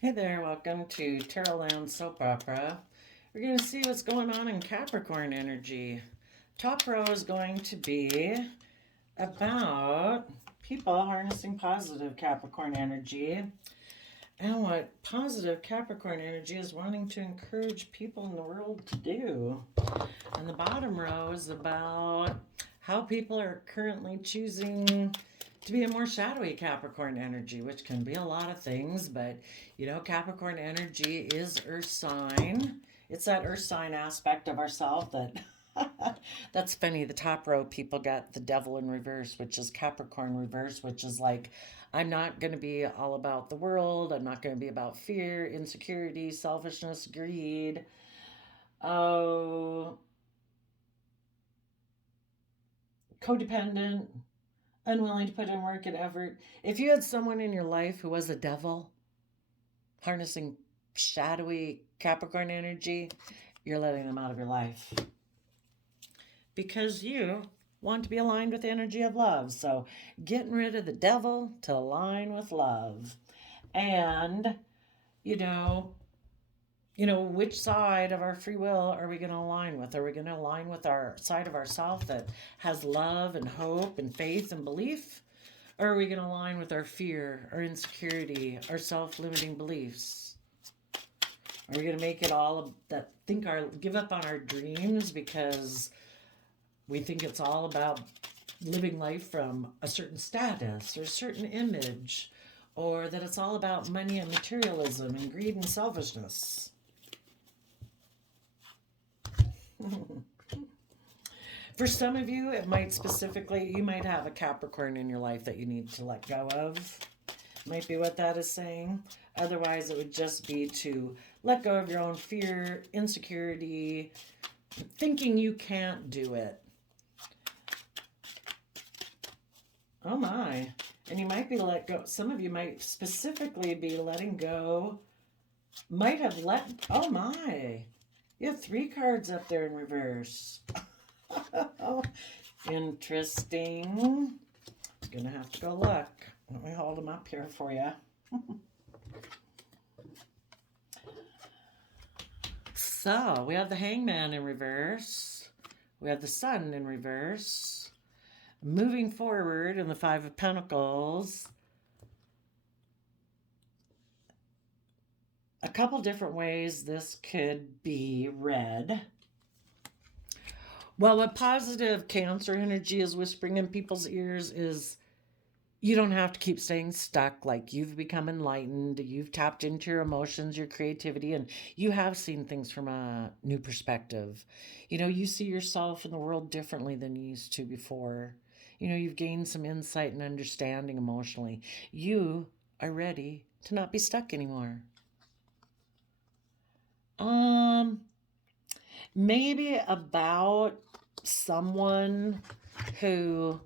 Hey there, welcome to Tarot Land Soap Opera. We're going to see what's going on in Capricorn energy. Top row is going to be about people harnessing positive Capricorn energy and what positive Capricorn energy is wanting to encourage people in the world to do. And the bottom row is about how people are currently choosing to be a more shadowy Capricorn energy, which can be a lot of things, but Capricorn energy is Earth sign. It's that Earth sign aspect of ourself that that's funny. The top row people got the devil in reverse, which is Capricorn reverse, which is like, I'm not going to be all about the world. I'm not going to be about fear, insecurity, selfishness, greed. Oh, codependent, unwilling to put in work and effort. If you had someone in your life who was a devil, harnessing shadowy Capricorn energy, you're letting them out of your life because you want to be aligned with the energy of love. So, getting rid of the devil to align with love. And, you know, which side of our free will are we going to align with? Are we going to align with our side of ourself that has love and hope and faith and belief? Or are we going to align with our fear, our insecurity, our self limiting beliefs? Are we going to make it all that give up on our dreams because we think it's all about living life from a certain status or a certain image, or that it's all about money and materialism and greed and selfishness? For some of you, it might specifically, you might have a Capricorn in your life that you need to let go of. Might be what that is saying. Otherwise, it would just be to let go of your own fear, insecurity, thinking you can't do it. Oh my. And you might be let go. Some of you might specifically be letting go, might have let, oh my. You have 3 cards up there in reverse. Interesting. Gonna have to go look. Let me hold them up here for you. So we have the Hangman in reverse. We have the Sun in reverse. Moving forward in the Five of Pentacles. A couple different ways this could be read. Well, what positive Cancer energy is whispering in people's ears is you don't have to keep staying stuck. Like, you've become enlightened, you've tapped into your emotions, your creativity, and you have seen things from a new perspective. You see yourself in the world differently than you used to before. You've gained some insight and understanding emotionally. You are ready to not be stuck anymore. Um, Maybe about someone who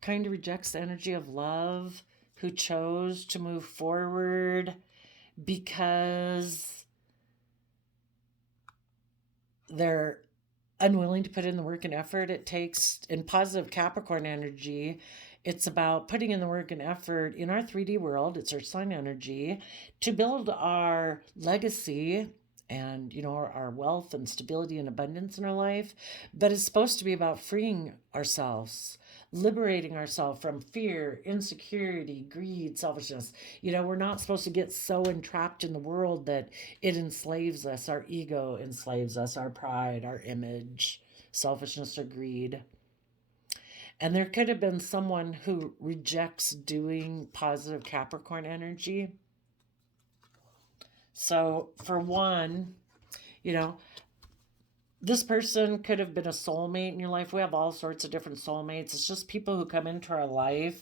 kind of rejects the energy of love, who chose to move forward because they're unwilling to put in the work and effort it takes. In positive Capricorn energy, it's about putting in the work and effort in our 3D world, it's our sun energy, to build our legacy and our wealth and stability and abundance in our life. But it's supposed to be about freeing ourselves, liberating ourselves from fear, insecurity, greed, selfishness. We're not supposed to get so entrapped in the world that it enslaves us. Our ego enslaves us, our pride, our image, selfishness, or greed. And there could have been someone who rejects doing positive Capricorn energy. So, for one, you know, this person could have been a soulmate in your life. We have all sorts of different soulmates. It's just people who come into our life,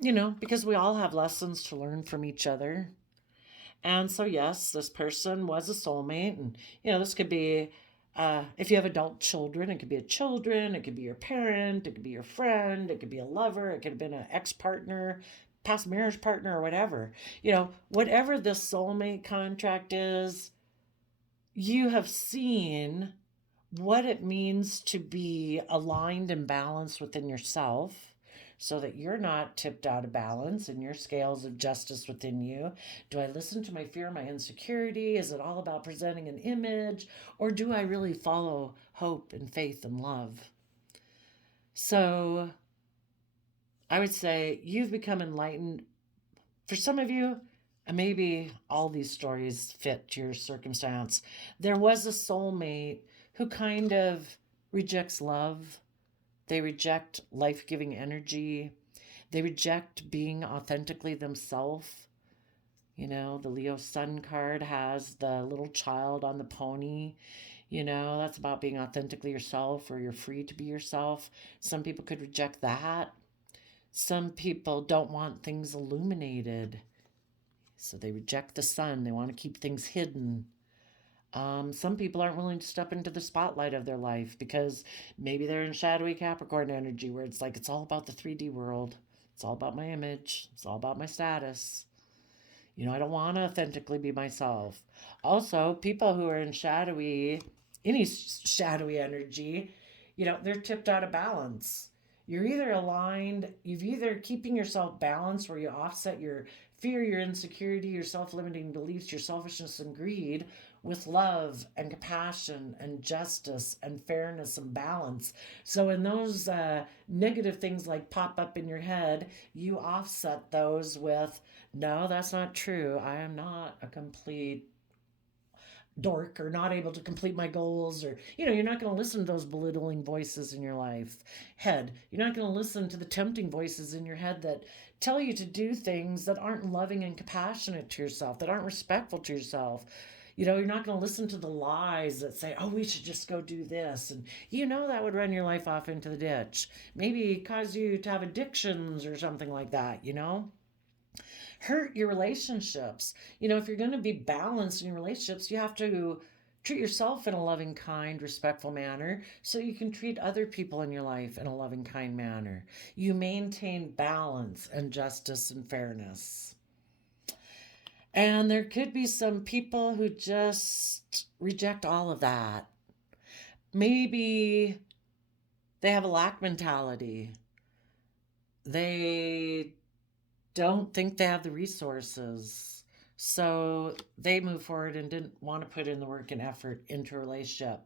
because we all have lessons to learn from each other. And so, yes, this person was a soulmate. And, this could be, if you have adult children, it could be a children, it could be your parent, it could be your friend, it could be a lover, it could have been an ex partner, past marriage partner, or whatever. Whatever this soulmate contract is, you have seen what it means to be aligned and balanced within yourself. so that you're not tipped out of balance in your scales of justice within you? Do I listen to my fear, my insecurity? Is it all about presenting an image? Or do I really follow hope and faith and love? So I would say you've become enlightened. For some of you, maybe all these stories fit your circumstance. There was a soulmate who kind of rejects love. They reject life giving energy. They reject being authentically themselves. You know, the Leo Sun card has the little child on the pony. You know, that's about being authentically yourself, or you're free to be yourself. Some people could reject that. Some people don't want things illuminated, so they reject the sun. They want to keep things hidden. Some people aren't willing to step into the spotlight of their life because maybe they're in shadowy Capricorn energy where it's like it's all about the 3D world. It's all about my image. It's all about my status. You know, I don't want to authentically be myself. Also, people who are in any shadowy energy, you know, they're tipped out of balance. You're either aligned, you've either keeping yourself balanced where you offset your fear, your insecurity, your self limiting beliefs, your selfishness and greed with love and compassion and justice and fairness and balance. So, when those negative things like pop up in your head, you offset those with, no, that's not true. I am not a complete dork or not able to complete my goals, or you're not going to listen to those belittling voices in your life head. You're not going to listen to the tempting voices in your head that tell you to do things that aren't loving and compassionate to yourself, that aren't respectful to yourself. You're not going to listen to the lies that say, oh, we should just go do this, and that would run your life off into the ditch, maybe cause you to have addictions or something like that. Hurt your relationships. If you're going to be balanced in your relationships, you have to treat yourself in a loving, kind, respectful manner so you can treat other people in your life in a loving, kind manner. You maintain balance and justice and fairness. And there could be some people who just reject all of that. Maybe they have a lack mentality. They don't think they have the resources. So they move forward and didn't want to put in the work and effort into a relationship.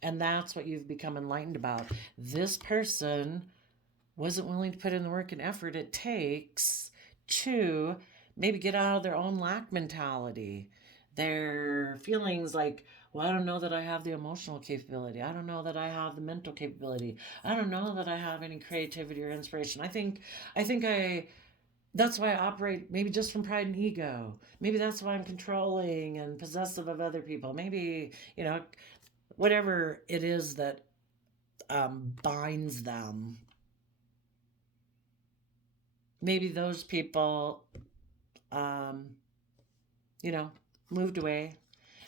And that's what you've become enlightened about. This person wasn't willing to put in the work and effort it takes to maybe get out of their own lack mentality. Their feelings like, well, I don't know that I have the emotional capability. I don't know that I have the mental capability. I don't know that I have any creativity or inspiration. I think that's why I operate maybe just from pride and ego. Maybe that's why I'm controlling and possessive of other people. Maybe, whatever it is that binds them. Maybe those people, moved away.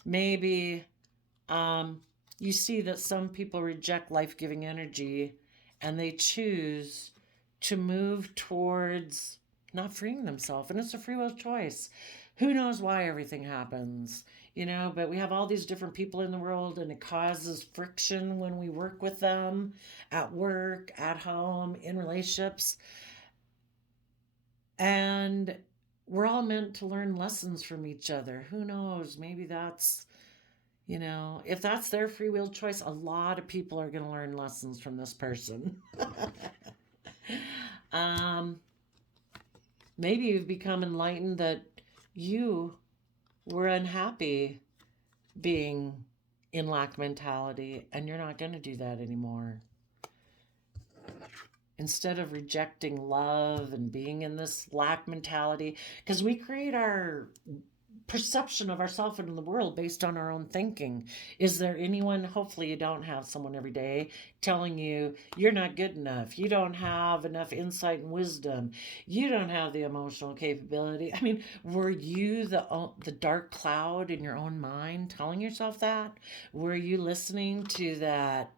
Maybe you see that some people reject life-giving energy and they choose to move towards not freeing themselves, and it's a free will choice. Who knows why everything happens, but we have all these different people in the world, and it causes friction when we work with them at work, at home, in relationships. And we're all meant to learn lessons from each other. Who knows? Maybe that's, if that's their free will choice, a lot of people are going to learn lessons from this person. Maybe you've become enlightened that you were unhappy being in lack mentality, and you're not going to do that anymore. Instead of rejecting love and being in this lack mentality, because we create our perception of ourselves and the world based on our own thinking. Is there anyone, hopefully you don't have someone every day telling you you're not good enough, you don't have enough insight and wisdom, you don't have the emotional capability. I mean, were you the dark cloud in your own mind telling yourself that? Were you listening to that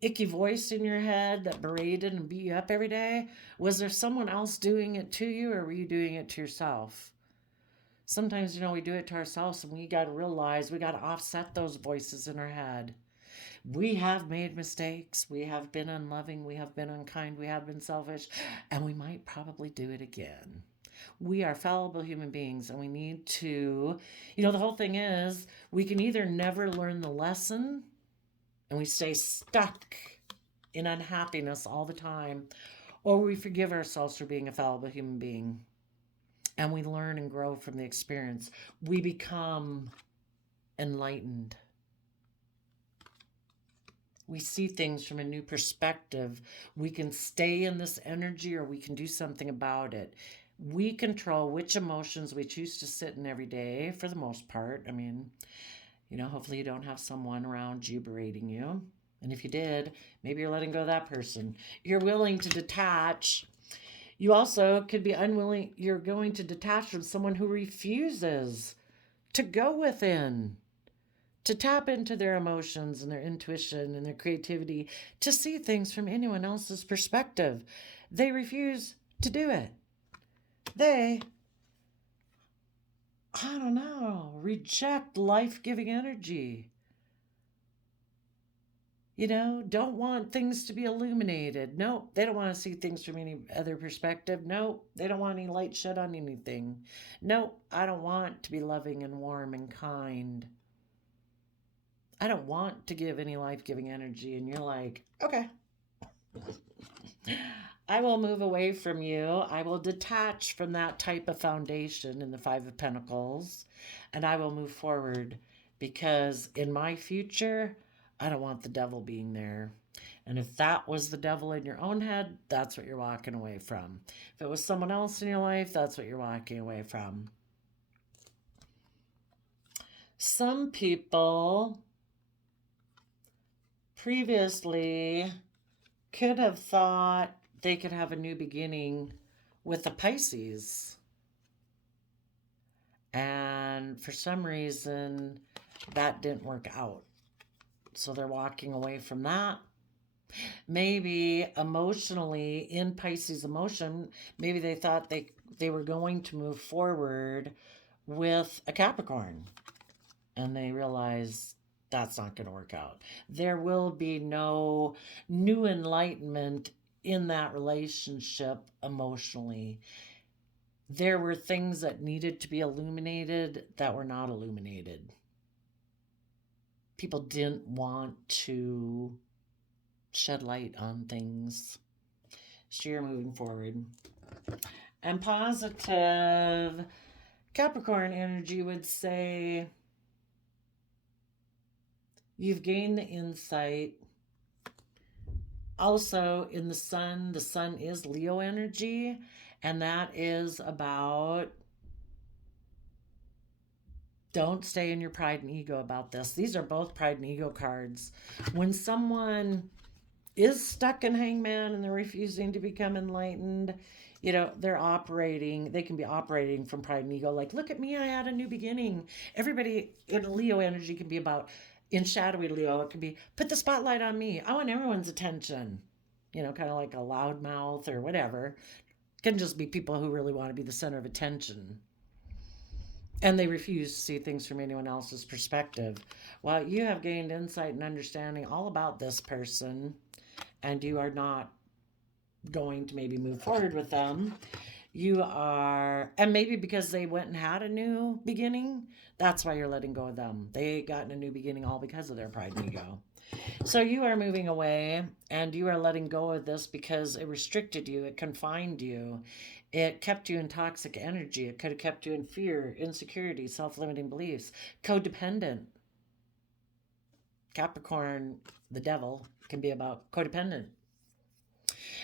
icky voice in your head that berated and beat you up every day? Was there someone else doing it to you, or were you doing it to yourself? Sometimes, we do it to ourselves, and we got to realize we got to offset those voices in our head. We have made mistakes. We have been unloving. We have been unkind. We have been selfish. And we might probably do it again. We are fallible human beings and we need to, the whole thing is we can either never learn the lesson and we stay stuck in unhappiness all the time, or we forgive ourselves for being a fallible human being and we learn and grow from the experience. We become enlightened. We see things from a new perspective. We can stay in this energy or we can do something about it. We control which emotions we choose to sit in every day for the most part. I mean, hopefully you don't have someone around you berating you. And if you did, maybe you're letting go of that person. You're willing to detach. You also could be unwilling. You're going to detach from someone who refuses to go within, to tap into their emotions and their intuition and their creativity, to see things from anyone else's perspective. They refuse to do it. They, reject life-giving energy. Don't want things to be illuminated. Nope, they don't want to see things from any other perspective. Nope, they don't want any light shed on anything. Nope, I don't want to be loving and warm and kind. I don't want to give any life-giving energy. And you're like, okay, I will move away from you. I will detach from that type of foundation in the Five of Pentacles, and I will move forward because in my future, I don't want the devil being there. And if that was the devil in your own head, that's what you're walking away from. If it was someone else in your life, that's what you're walking away from. Some people previously could have thought they could have a new beginning with a Pisces. And for some reason, that didn't work out. So they're walking away from that. Maybe emotionally, in Pisces emotion, maybe they thought they were going to move forward with a Capricorn. And they realized that's not going to work out. There will be no new enlightenment in that relationship emotionally. There were things that needed to be illuminated that were not illuminated. People didn't want to shed light on things. So you're moving forward. And positive Capricorn energy would say you've gained the insight. Also in the sun is Leo energy, and that is about don't stay in your pride and ego about this. These are both pride and ego cards. When someone is stuck in Hangman and they're refusing to become enlightened, they can be operating from pride and ego. Like, look at me, I had a new beginning. Everybody in Leo energy can be about, in shadowy Leo, it can be, put the spotlight on me. I want everyone's attention. Kind of like a loudmouth or whatever. It can just be people who really want to be the center of attention. And they refuse to see things from anyone else's perspective. Well, you have gained insight and understanding all about this person, and you are not going to maybe move forward with them. You are, and maybe because they went and had a new beginning, that's why you're letting go of them. They got a new beginning all because of their pride and ego. So you are moving away and you are letting go of this because it restricted you, it confined you, it kept you in toxic energy, it could have kept you in fear, insecurity, self-limiting beliefs, codependent. Capricorn, the devil, can be about codependent.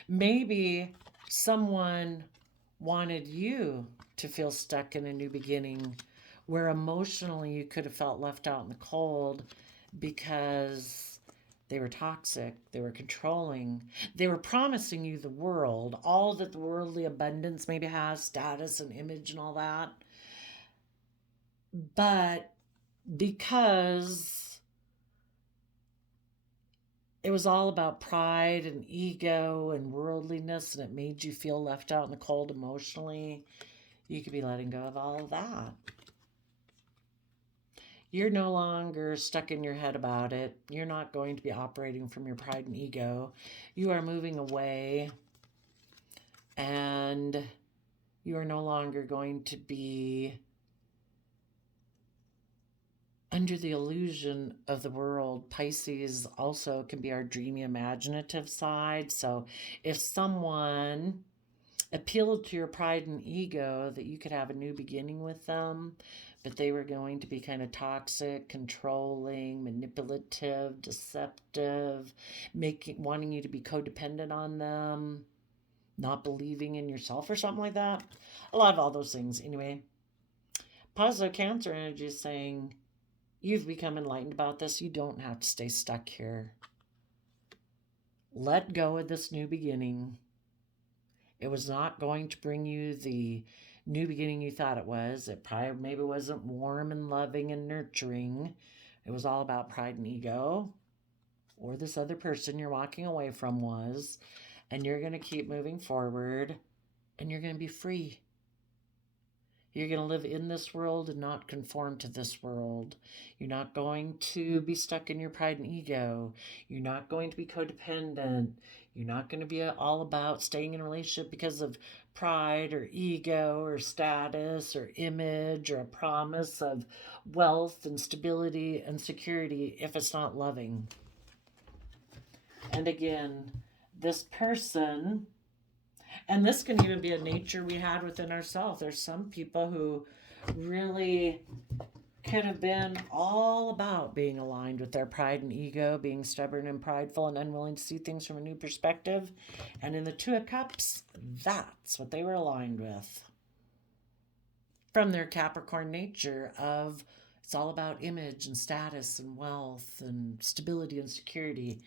Maybe someone wanted you to feel stuck in a new beginning where emotionally you could have felt left out in the cold because they were toxic, they were controlling, they were promising you the world, all that the worldly abundance maybe has, status and image and all that. But because it was all about pride and ego and worldliness and it made you feel left out in the cold emotionally, you could be letting go of all of that. You're no longer stuck in your head about it. You're not going to be operating from your pride and ego. You are moving away, and you are no longer going to be under the illusion of the world. Pisces also can be our dreamy, imaginative side. So if someone appealed to your pride and ego, that you could have a new beginning with them, but they were going to be kind of toxic, controlling, manipulative, deceptive, wanting you to be codependent on them, not believing in yourself or something like that. A lot of all those things. Anyway, positive Cancer energy is saying you've become enlightened about this. You don't have to stay stuck here. Let go of this new beginning. It was not going to bring you the new beginning you thought it was. It probably maybe wasn't warm and loving and nurturing. It was all about pride and ego, or this other person you're walking away from was. And you're going to keep moving forward, and you're going to be free. You're going to live in this world and not conform to this world. You're not going to be stuck in your pride and ego. You're not going to be codependent. You're not going to be all about staying in a relationship because of pride or ego or status or image or a promise of wealth and stability and security if it's not loving. And again, this person, and this can even be a nature we had within ourselves. There's some people who really could have been all about being aligned with their pride and ego, being stubborn and prideful and unwilling to see things from a new perspective. And in the Two of Cups, that's what they were aligned with. From their Capricorn nature of it's all about image and status and wealth and stability and security.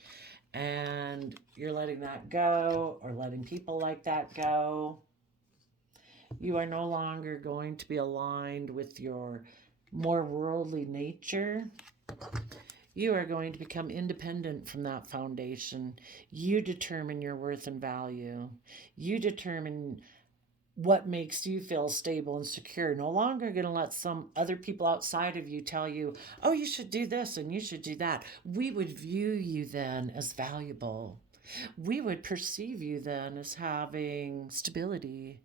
And you're letting that go, or letting people like that go. You are no longer going to be aligned with your more worldly nature. You are going to become independent from that foundation. You determine your worth and value. You determine what makes you feel stable and secure. No longer going to let some other people outside of you tell you, oh, you should do this and you should do that. We would view you then as valuable. We would perceive you then as having stability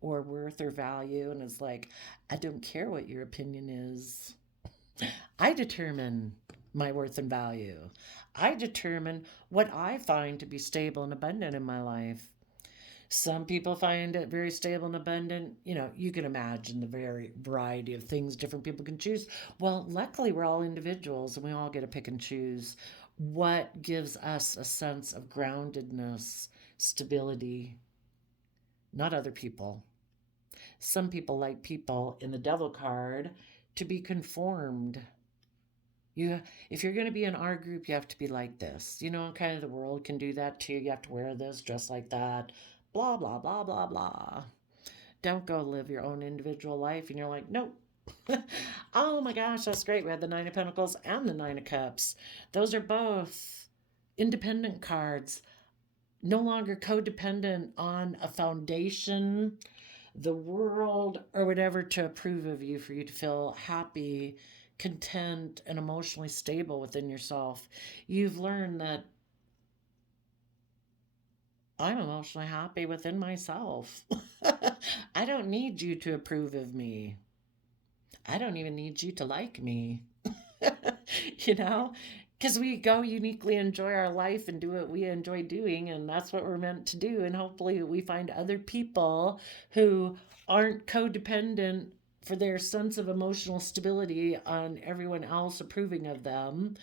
or worth or value. And it's like, I don't care what your opinion is. I determine my worth and value. I determine what I find to be stable and abundant in my life. Some people find it very stable and abundant. You know, you can imagine the very variety of things different people can choose. Well, luckily, we're all individuals and we all get to pick and choose what gives us a sense of groundedness, stability, not other people. Some people like people in the Devil card to be conformed. If you're going to be in our group, you have to be like this. You know, kind of the world can do that too. You have to wear this, dress like that, blah, blah, blah, blah, blah. Don't go live your own individual life. And you're like, nope. Oh my gosh, that's great. We had the Nine of Pentacles and the Nine of Cups. Those are both independent cards. No longer codependent on a foundation, the world, or whatever to approve of you for you to feel happy, content, and emotionally stable within yourself. You've learned that I'm emotionally happy within myself. I don't need you to approve of me. I don't even need you to like me. You know? Because we go uniquely enjoy our life and do what we enjoy doing, and that's what we're meant to do. And hopefully, we find other people who aren't codependent for their sense of emotional stability on everyone else approving of them,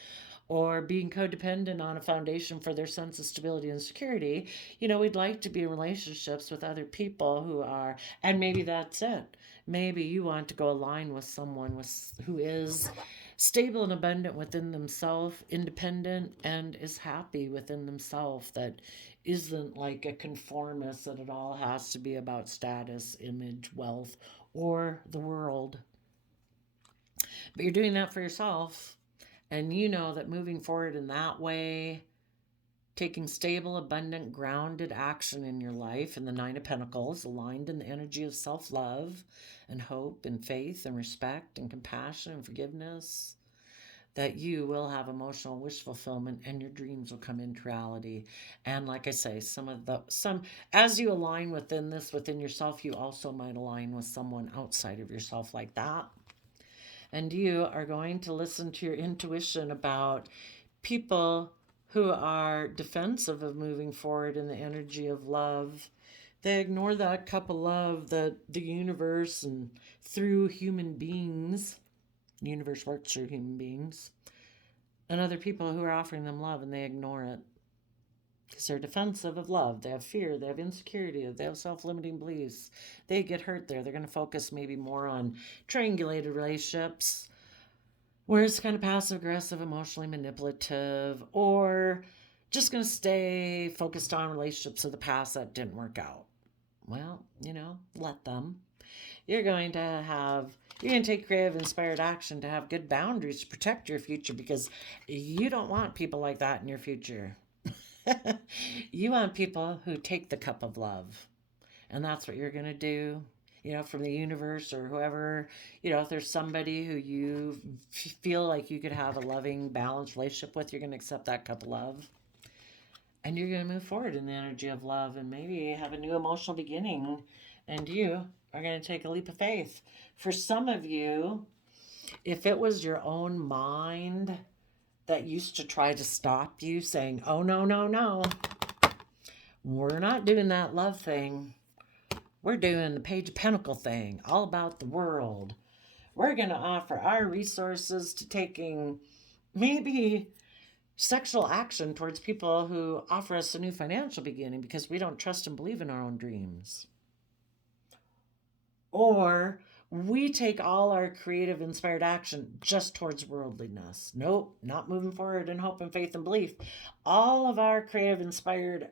or being codependent on a foundation for their sense of stability and security. You know, we'd like to be in relationships with other people who are, and maybe that's it. Maybe you want to go align with someone who is stable and abundant within themselves, independent, and is happy within themselves, that isn't like a conformist, that it all has to be about status, image, wealth, or the world. But you're doing that for yourself. And you know that moving forward in that way taking stable, abundant, grounded action in your life, and the Nine of Pentacles, aligned in the energy of self-love and hope and faith and respect and compassion and forgiveness, that you will have emotional wish fulfillment and your dreams will come into reality. And like I say, some as you align within this within yourself, you also might align with someone outside of yourself like that. And you are going to listen to your intuition about people who are defensive of moving forward in the energy of love. They ignore that cup of love that the universe and through human beings, the universe works through human beings, and other people who are offering them love, and they ignore it because they're defensive of love. They have fear, they have insecurity, they have self-limiting beliefs. They get hurt there. They're going to focus maybe more on triangulated relationships, where it's kind of passive aggressive, emotionally manipulative, or just going to stay focused on relationships of the past that didn't work out. Well, let them. You're going to take creative, inspired action to have good boundaries to protect your future, because you don't want people like that in your future. You want people who take the cup of love. And that's what you're going to do, from the universe or whoever, if there's somebody who you feel like you could have a loving, balanced relationship with, you're going to accept that cup of love. And you're going to move forward in the energy of love and maybe have a new emotional beginning. And you are going to take a leap of faith. For some of you, if it was your own mind that used to try to stop you, saying, oh, no, no, no, we're not doing that love thing. We're doing the Page of Pentacles thing, all about the world. We're going to offer our resources to taking maybe sexual action towards people who offer us a new financial beginning because we don't trust and believe in our own dreams. Or we take all our creative, inspired action just towards worldliness. Nope, not moving forward in hope and faith and belief. All of our creative, inspired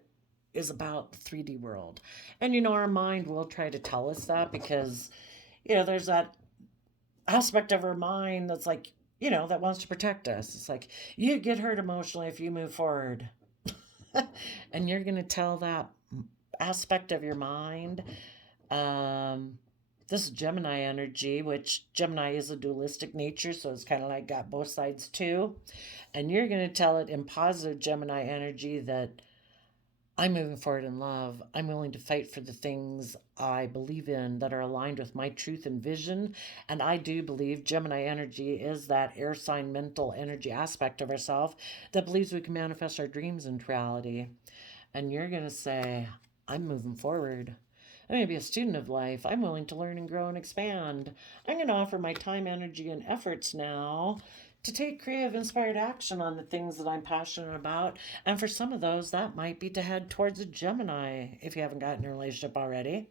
is about the 3D world. And our mind will try to tell us that because, there's that aspect of our mind that's like, that wants to protect us. It's like, you get hurt emotionally if you move forward. And you're going to tell that aspect of your mind, this Gemini energy, which Gemini is a dualistic nature, so it's kind of like got both sides too. And you're going to tell it in positive Gemini energy that I'm moving forward in love. I'm willing to fight for the things I believe in that are aligned with my truth and vision. And I do believe Gemini energy is that air sign mental energy aspect of ourselves that believes we can manifest our dreams into reality. And you're going to say, I'm moving forward. I'm going to be a student of life. I'm willing to learn and grow and expand. I'm going to offer my time, energy, and efforts now to take creative, inspired action on the things that I'm passionate about. And for some of those, that might be to head towards a Gemini if you haven't gotten a relationship already.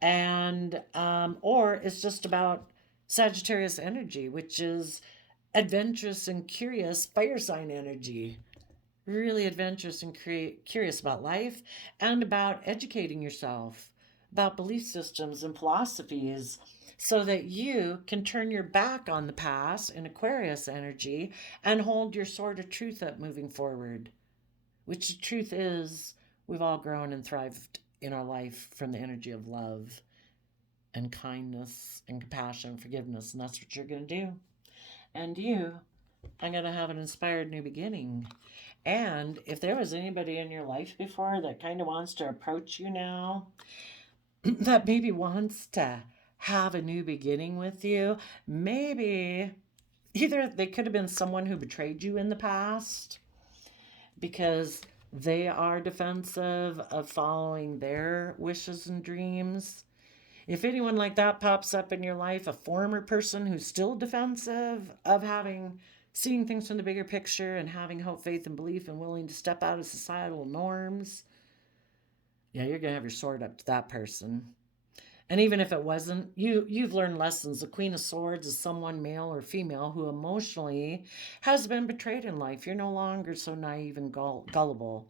And, or it's just about Sagittarius energy, which is adventurous and curious fire sign energy. Really adventurous and curious about life and about educating yourself, about belief systems and philosophies, so that you can turn your back on the past in Aquarius energy and hold your sword of truth up moving forward, which the truth is we've all grown and thrived in our life from the energy of love and kindness and compassion and forgiveness, and that's what you're going to do. And you are going to have an inspired new beginning. And if there was anybody in your life before that kind of wants to approach you now, that maybe wants to have a new beginning with you, maybe either they could have been someone who betrayed you in the past because they are defensive of following their wishes and dreams. If anyone like that pops up in your life, a former person who's still defensive of seeing things from the bigger picture and having hope, faith, and belief and willing to step out of societal norms, yeah, you're going to have your sword up to that person. And even if it wasn't, you've learned lessons. The Queen of Swords is someone, male or female, who emotionally has been betrayed in life. You're no longer so naive and gullible.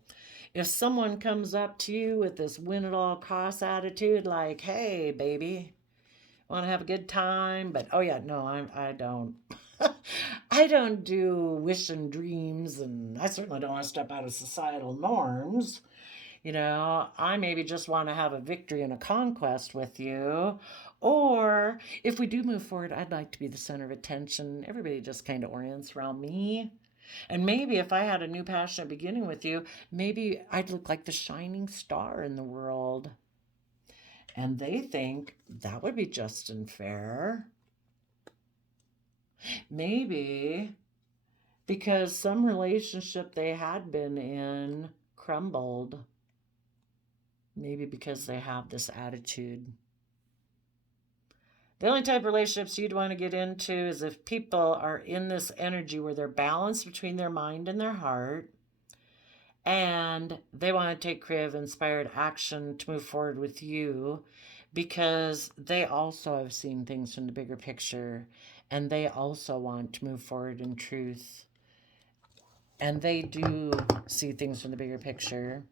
If someone comes up to you with this win-at-all-costs attitude, like, hey, baby, want to have a good time? But, oh, yeah, no, I don't. I don't do wish and dreams, and I certainly don't want to step out of societal norms. You know, I maybe just want to have a victory and a conquest with you. Or if we do move forward, I'd like to be the center of attention. Everybody just kind of orients around me. And maybe if I had a new passionate beginning with you, maybe I'd look like the shining star in the world. And they think that would be just and fair. Maybe because some relationship they had been in crumbled. Maybe because they have this attitude. The only type of relationships you'd want to get into is if people are in this energy where they're balanced between their mind and their heart, and they want to take creative, inspired action to move forward with you because they also have seen things from the bigger picture and they also want to move forward in truth. And they do see things from the bigger picture.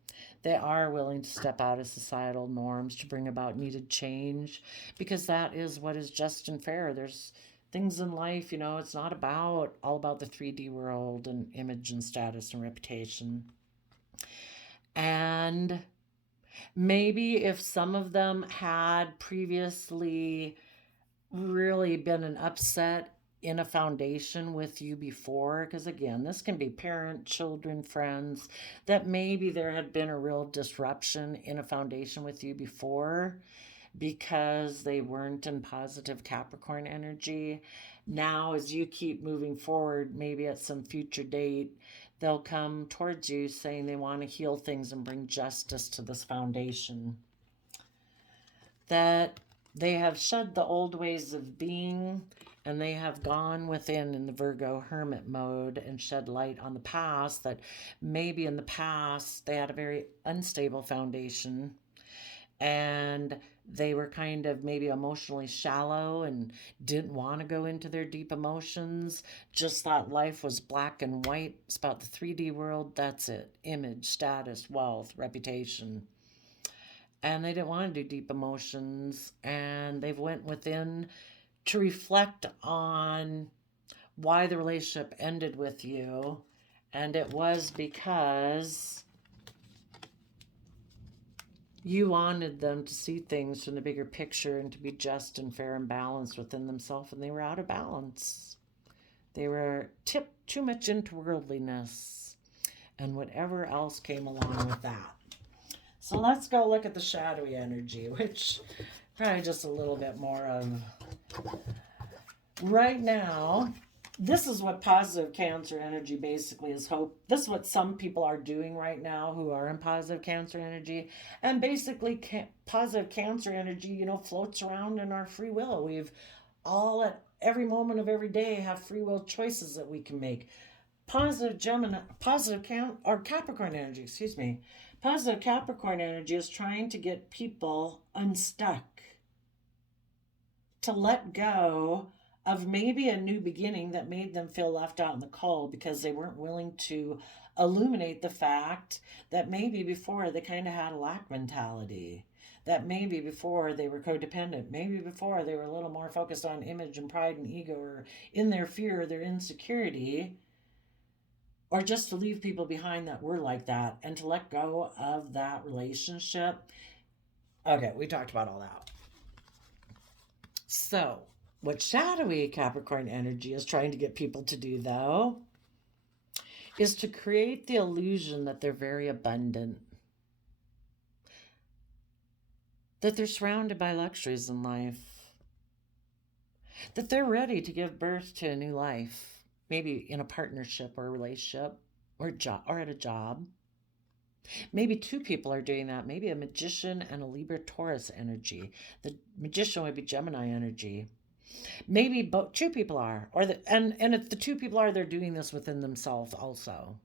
They are willing to step out of societal norms to bring about needed change because that is what is just and fair. There's things in life, you know, it's not about all about the 3D world and image and status and reputation. And maybe if some of them had previously really been an upset in a foundation with you before, because again, this can be parent, children, friends, that maybe there had been a real disruption in a foundation with you before because they weren't in positive Capricorn energy. Now, as you keep moving forward, maybe at some future date, they'll come towards you saying they want to heal things and bring justice to this foundation. That they have shed the old ways of being and they have gone within in the Virgo hermit mode and shed light on the past, that maybe in the past they had a very unstable foundation and they were kind of maybe emotionally shallow and didn't want to go into their deep emotions, just thought life was black and white. It's about the 3D world, that's it: image, status, wealth, reputation. And they didn't want to do deep emotions, and they've went within to reflect on why the relationship ended with you. And it was because you wanted them to see things from the bigger picture and to be just and fair and balanced within themselves, and they were out of balance. They were tipped too much into worldliness and whatever else came along with that. So let's go look at the shadowy energy, which probably just a little bit more of right now. This is what positive Cancer energy basically is hope. This is what some people are doing right now who are in positive Cancer energy. And basically, positive Cancer energy, you know, floats around in our free will. We've all at every moment of every day have free will choices that we can make. Positive Gemini, or Capricorn energy, excuse me. Positive Capricorn energy is trying to get people unstuck, to let go of maybe a new beginning that made them feel left out in the cold because they weren't willing to illuminate the fact that maybe before they kind of had a lack mentality, that maybe before they were codependent, maybe before they were a little more focused on image and pride and ego, or in their fear, their insecurity, or just to leave people behind that were like that and to let go of that relationship. Okay, we talked about all that. So, what shadowy Capricorn energy is trying to get people to do, though, is to create the illusion that they're very abundant, that they're surrounded by luxuries in life, that they're ready to give birth to a new life. Maybe in a partnership or a relationship or at a job. Maybe two people are doing that. Maybe a magician and a Libra Taurus energy. The magician would be Gemini energy. Maybe both two people are, and if the two people are, they're doing this within themselves also.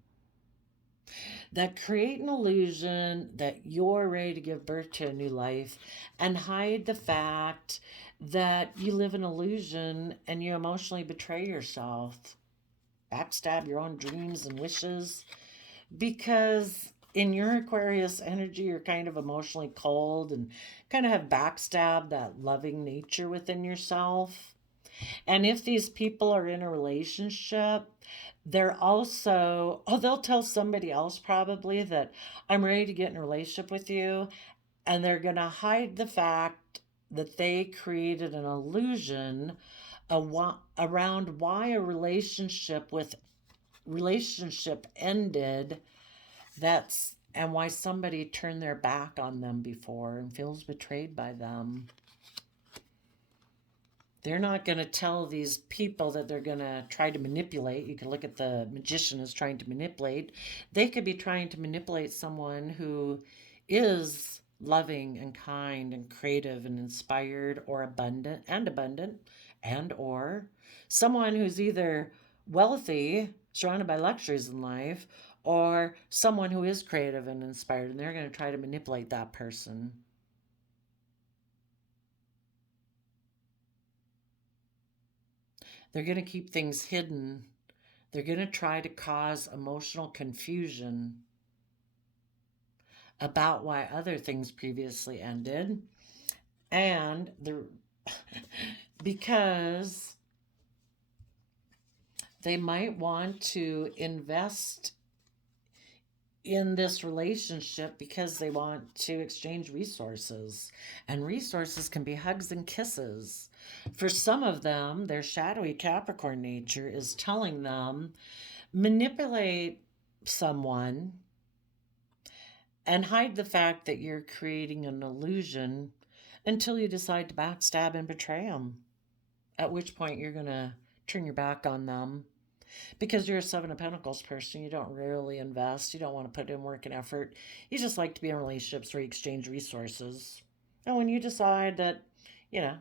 That create an illusion that you're ready to give birth to a new life and hide the fact that you live an illusion and you emotionally betray yourself, backstab your own dreams and wishes, because in your Aquarius energy, you're kind of emotionally cold and kind of have backstab that loving nature within yourself. And if these people are in a relationship, they're also, oh, they'll tell somebody else probably that I'm ready to get in a relationship with you. And they're going to hide the fact that they created an illusion around why a relationship ended. That's and why somebody turned their back on them before and feels betrayed by them. They're not going to tell these people that they're going to try to manipulate. You can look at the magician as trying to manipulate. They could be trying to manipulate someone who is loving and kind and creative and inspired or abundant and or someone who's either wealthy, surrounded by luxuries in life, or someone who is creative and inspired, and they're going to try to manipulate that person. They're going to keep things hidden. They're going to try to cause emotional confusion about why other things previously ended. And because they might want to invest in this relationship because they want to exchange resources. And resources can be hugs and kisses. For some of them, their shadowy Capricorn nature is telling them manipulate someone and hide the fact that you're creating an illusion until you decide to backstab and betray them. At which point you're going to turn your back on them. Because you're a Seven of Pentacles person, you don't really invest. You don't want to put in work and effort. You just like to be in relationships where you exchange resources. And when you decide that, you know,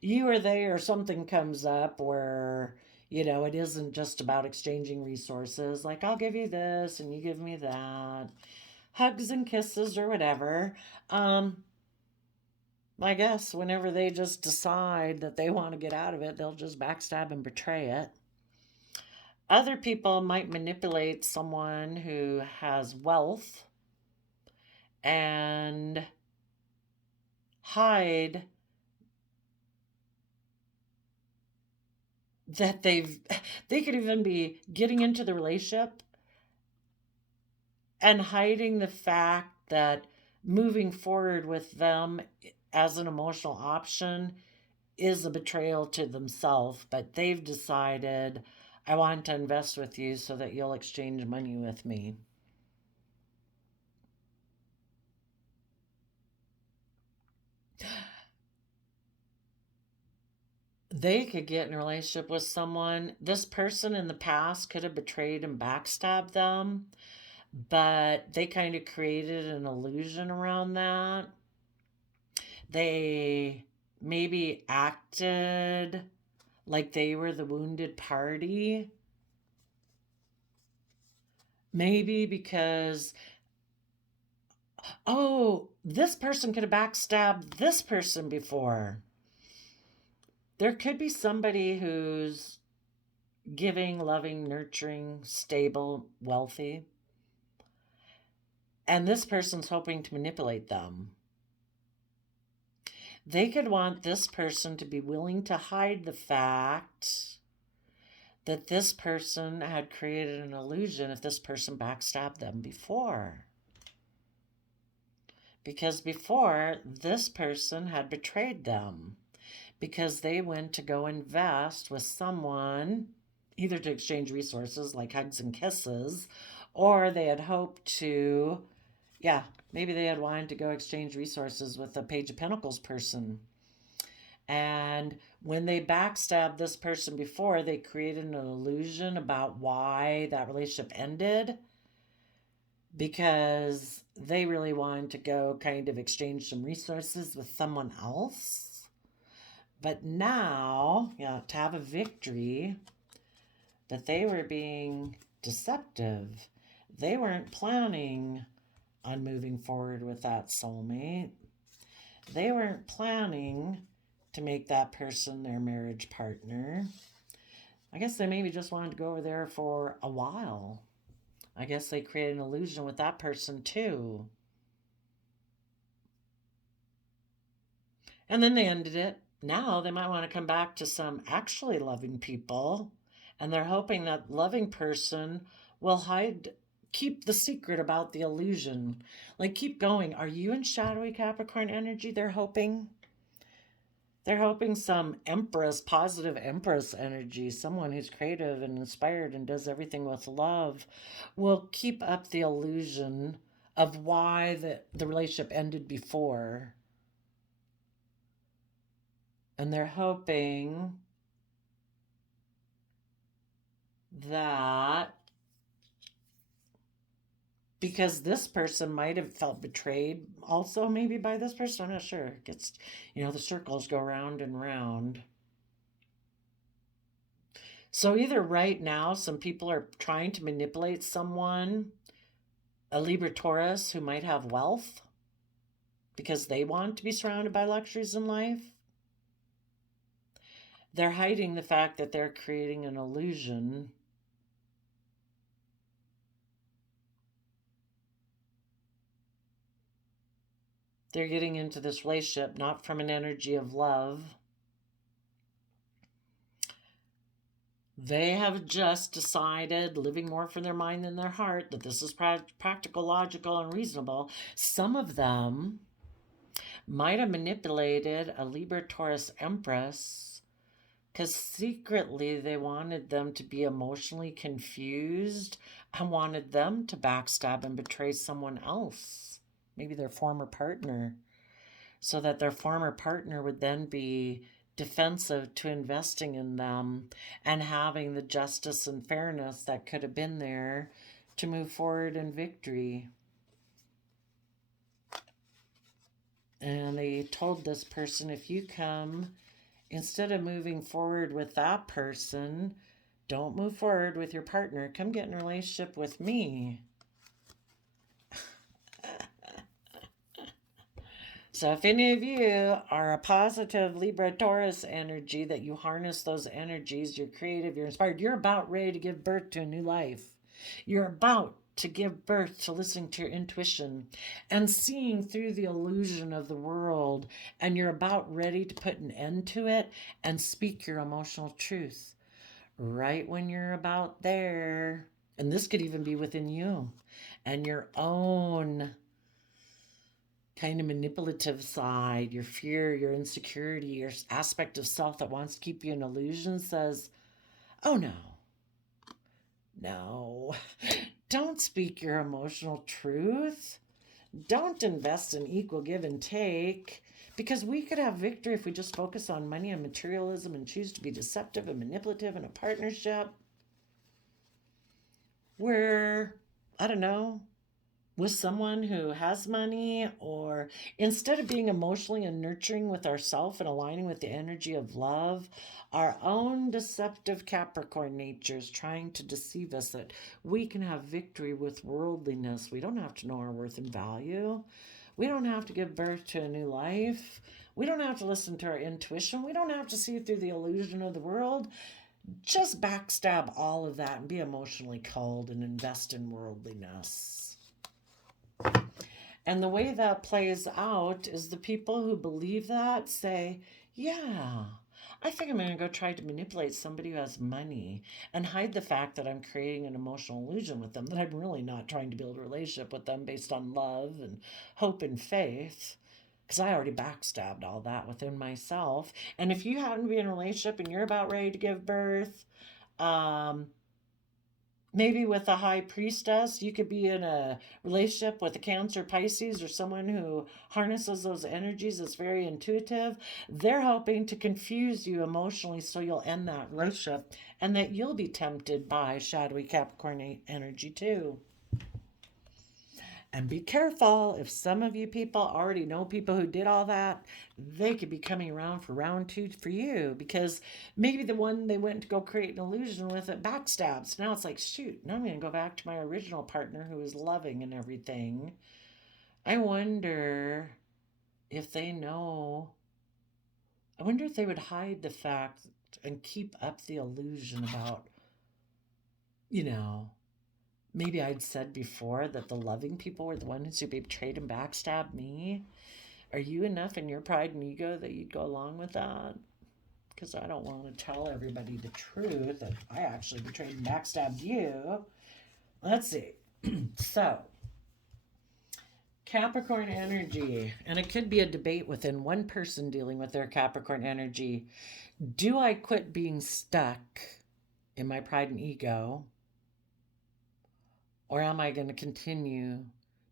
you or they or something comes up where, it isn't just about exchanging resources, like I'll give you this and you give me that, hugs and kisses or whatever. I guess whenever they just decide that they want to get out of it, they'll just backstab and betray it. Other people might manipulate someone who has wealth and hide that they could even be getting into the relationship and hiding the fact that moving forward with them as an emotional option is a betrayal to themselves, but they've decided, I want to invest with you so that you'll exchange money with me. They could get in a relationship with someone. This person in the past could have betrayed and backstabbed them, but they kind of created an illusion around that. They maybe acted like they were the wounded party. Maybe because, oh, this person could have backstabbed this person before. There could be somebody who's giving, loving, nurturing, stable, wealthy, and this person's hoping to manipulate them. They could want this person to be willing to hide the fact that this person had created an illusion if this person backstabbed them before. Because before, this person had betrayed them because they went to go invest with someone, either to exchange resources like hugs and kisses, or they had hoped to, maybe they had wanted to go exchange resources with a Page of Pentacles person. And when they backstabbed this person before, they created an illusion about why that relationship ended because they really wanted to go kind of exchange some resources with someone else. But now, to have a victory, that they were being deceptive. They weren't planning on moving forward with that soulmate. They weren't planning to make that person their marriage partner. I guess they maybe just wanted to go over there for a while. I guess they created an illusion with that person too. And then they ended it. now they might want to come back to some actually loving people, and they're hoping that loving person will keep the secret about the illusion. Like, keep going. Are you in shadowy Capricorn energy? They're hoping some empress, positive empress energy, someone who's creative and inspired and does everything with love, will keep up the illusion of why the relationship ended before. And they're hoping that because this person might have felt betrayed also, maybe by this person, I'm not sure. It gets, the circles go round and round. So either right now, some people are trying to manipulate someone, a Libra Taurus who might have wealth because they want to be surrounded by luxuries in life. They're hiding the fact that they're creating an illusion. They're getting into this relationship not from an energy of love. They have just decided, living more from their mind than their heart, that this is practical, logical, and reasonable. Some of them might have manipulated a Libra Taurus Empress because secretly they wanted them to be emotionally confused and wanted them to backstab and betray someone else, maybe their former partner, so that their former partner would then be defensive to investing in them and having the justice and fairness that could have been there to move forward in victory. And they told this person, if you come, instead of moving forward with that person, don't move forward with your partner. Come get in a relationship with me. So if any of you are a positive Libra Taurus energy, that you harness those energies, you're creative, you're inspired, you're about ready to give birth to a new life. You're about to give birth to listening to your intuition and seeing through the illusion of the world, and you're about ready to put an end to it and speak your emotional truth. Right when you're about there, and this could even be within you and your own kind of manipulative side, your fear, your insecurity, your aspect of self that wants to keep you in illusion says, oh no, don't speak your emotional truth. Don't invest in equal give and take, because we could have victory if we just focus on money and materialism and choose to be deceptive and manipulative in a partnership where, I don't know, with someone who has money, or instead of being emotionally and nurturing with ourselves and aligning with the energy of love, our own deceptive Capricorn nature is trying to deceive us that we can have victory with worldliness. We don't have to know our worth and value. We don't have to give birth to a new life. We don't have to listen to our intuition. We don't have to see through the illusion of the world. Just backstab all of that and be emotionally cold and invest in worldliness. And the way that plays out is the people who believe that say, yeah, I think I'm going to go try to manipulate somebody who has money and hide the fact that I'm creating an emotional illusion with them, that I'm really not trying to build a relationship with them based on love and hope and faith. Because I already backstabbed all that within myself. And if you happen to be in a relationship and you're about ready to give birth, um, maybe with a high priestess, you could be in a relationship with a Cancer, Pisces, or someone who harnesses those energies, is very intuitive. They're hoping to confuse you emotionally so you'll end that relationship and that you'll be tempted by shadowy Capricorn energy too. And be careful, if some of you people already know people who did all that, they could be coming around for round two for you, because maybe the one they went to go create an illusion with it backstabs. Now it's like, shoot, now I'm going to go back to my original partner who is loving and everything. I wonder if they know. I wonder if they would hide the fact and keep up the illusion about, you know, maybe I'd said before that the loving people were the ones who betrayed and backstabbed me. Are you enough in your pride and ego that you'd go along with that? Because I don't want to tell everybody the truth that I actually betrayed and backstabbed you. Let's see. So, Capricorn energy, and it could be a debate within one person dealing with their Capricorn energy. Do I quit being stuck in my pride and ego? Or am I going to continue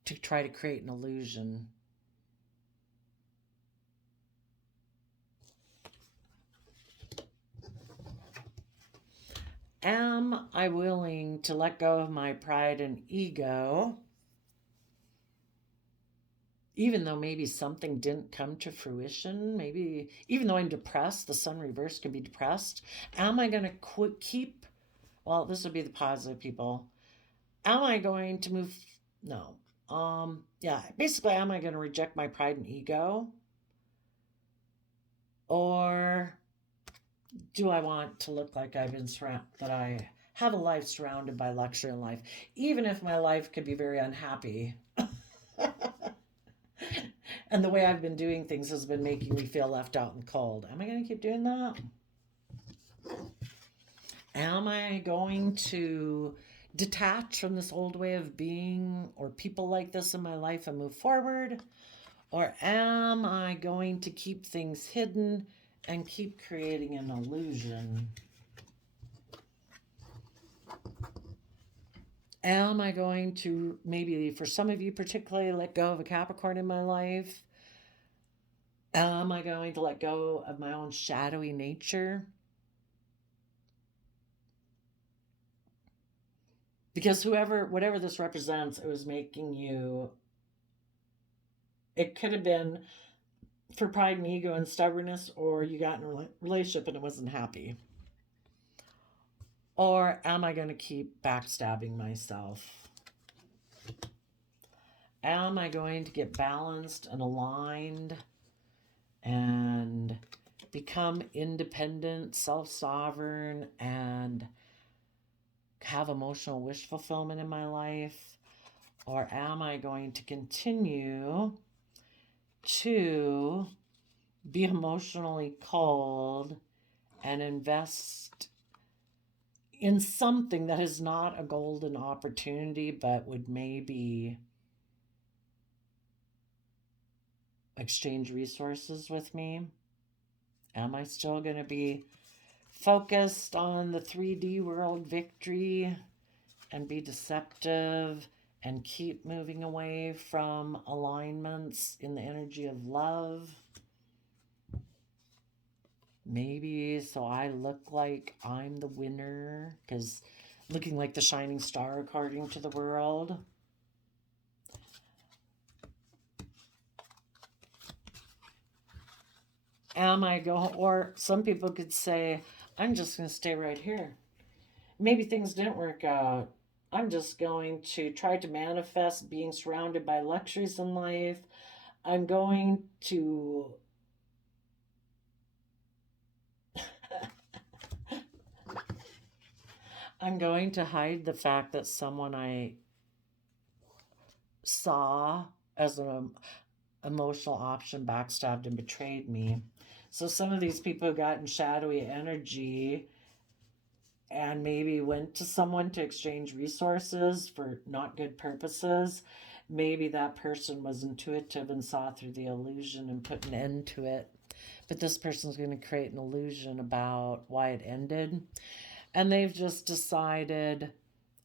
to try to create an illusion? Am I willing to let go of my pride and ego, even though maybe something didn't come to fruition? Maybe, even though I'm depressed, the sun reverse can be depressed. Am I going to keep, well, this would be the positive people. Am I going to move? No. Yeah, basically, am I going to reject my pride and ego? Or do I want to look like I've been that I have a life surrounded by luxury in life, even if my life could be very unhappy? And the way I've been doing things has been making me feel left out and cold. Am I going to keep doing that? Am I going to detach from this old way of being or people like this in my life and move forward? Or am I going to keep things hidden and keep creating an illusion? Am I going to, maybe for some of you particularly, let go of a Capricorn in my life? Am I going to let go of my own shadowy nature? Because whatever this represents, it was making you, it could have been for pride and ego and stubbornness, or you got in a relationship and it wasn't happy. Or am I going to keep backstabbing myself? Am I going to get balanced and aligned and become independent, self-sovereign, and have emotional wish fulfillment in my life? Or am I going to continue to be emotionally cold and invest in something that is not a golden opportunity, but would maybe exchange resources with me? Am I still going to be focused on the 3D world victory and be deceptive and keep moving away from alignments in the energy of love? Maybe so I look like I'm the winner, because looking like the shining star according to the world. Am I going, or some people could say, I'm just going to stay right here. Maybe things didn't work out. I'm just going to try to manifest being surrounded by luxuries in life. I'm going to I'm going to hide the fact that someone I saw as an emotional option backstabbed and betrayed me. So some of these people got in shadowy energy and maybe went to someone to exchange resources for not good purposes. Maybe that person was intuitive and saw through the illusion and put an end to it. But this person's going to create an illusion about why it ended. And they've just decided,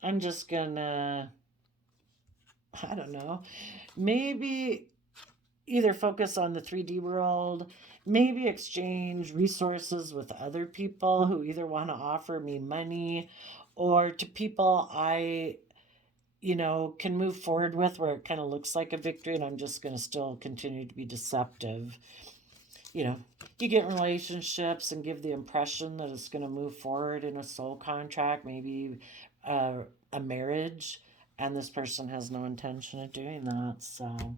I'm just going to, I don't know, maybe either focus on the 3D world, maybe exchange resources with other people who either want to offer me money or to people I, can move forward with where it kind of looks like a victory, and I'm just going to still continue to be deceptive. You get in relationships and give the impression that it's going to move forward in a soul contract, maybe a marriage, and this person has no intention of doing that. So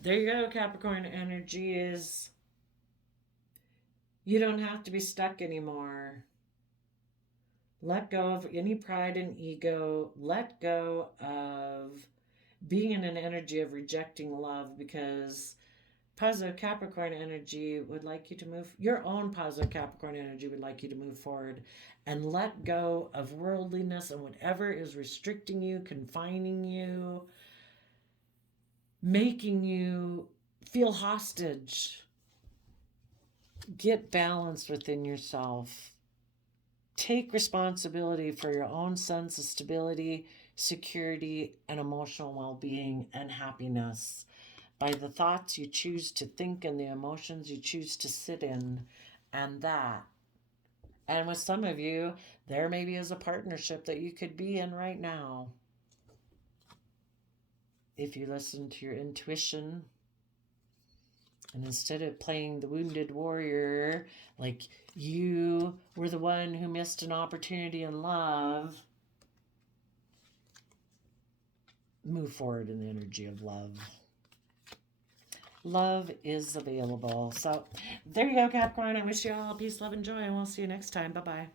there you go, Capricorn energy is you don't have to be stuck anymore. Let go of any pride and ego. Let go of being in an energy of rejecting love, because Positive Capricorn energy would like you to move, your own positive Capricorn energy would like you to move forward and let go of worldliness and whatever is restricting you, confining you, making you feel hostage. Get balanced within yourself. Take responsibility for your own sense of stability, security, and emotional well-being and happiness by the thoughts you choose to think and the emotions you choose to sit in, and that. And with some of you, there maybe is a partnership that you could be in right now. If you listen to your intuition, and instead of playing the wounded warrior, like you were the one who missed an opportunity in love, move forward in the energy of love. Love is available. So there you go, Capricorn. I wish you all peace, love, and joy, and we'll see you next time. Bye-bye.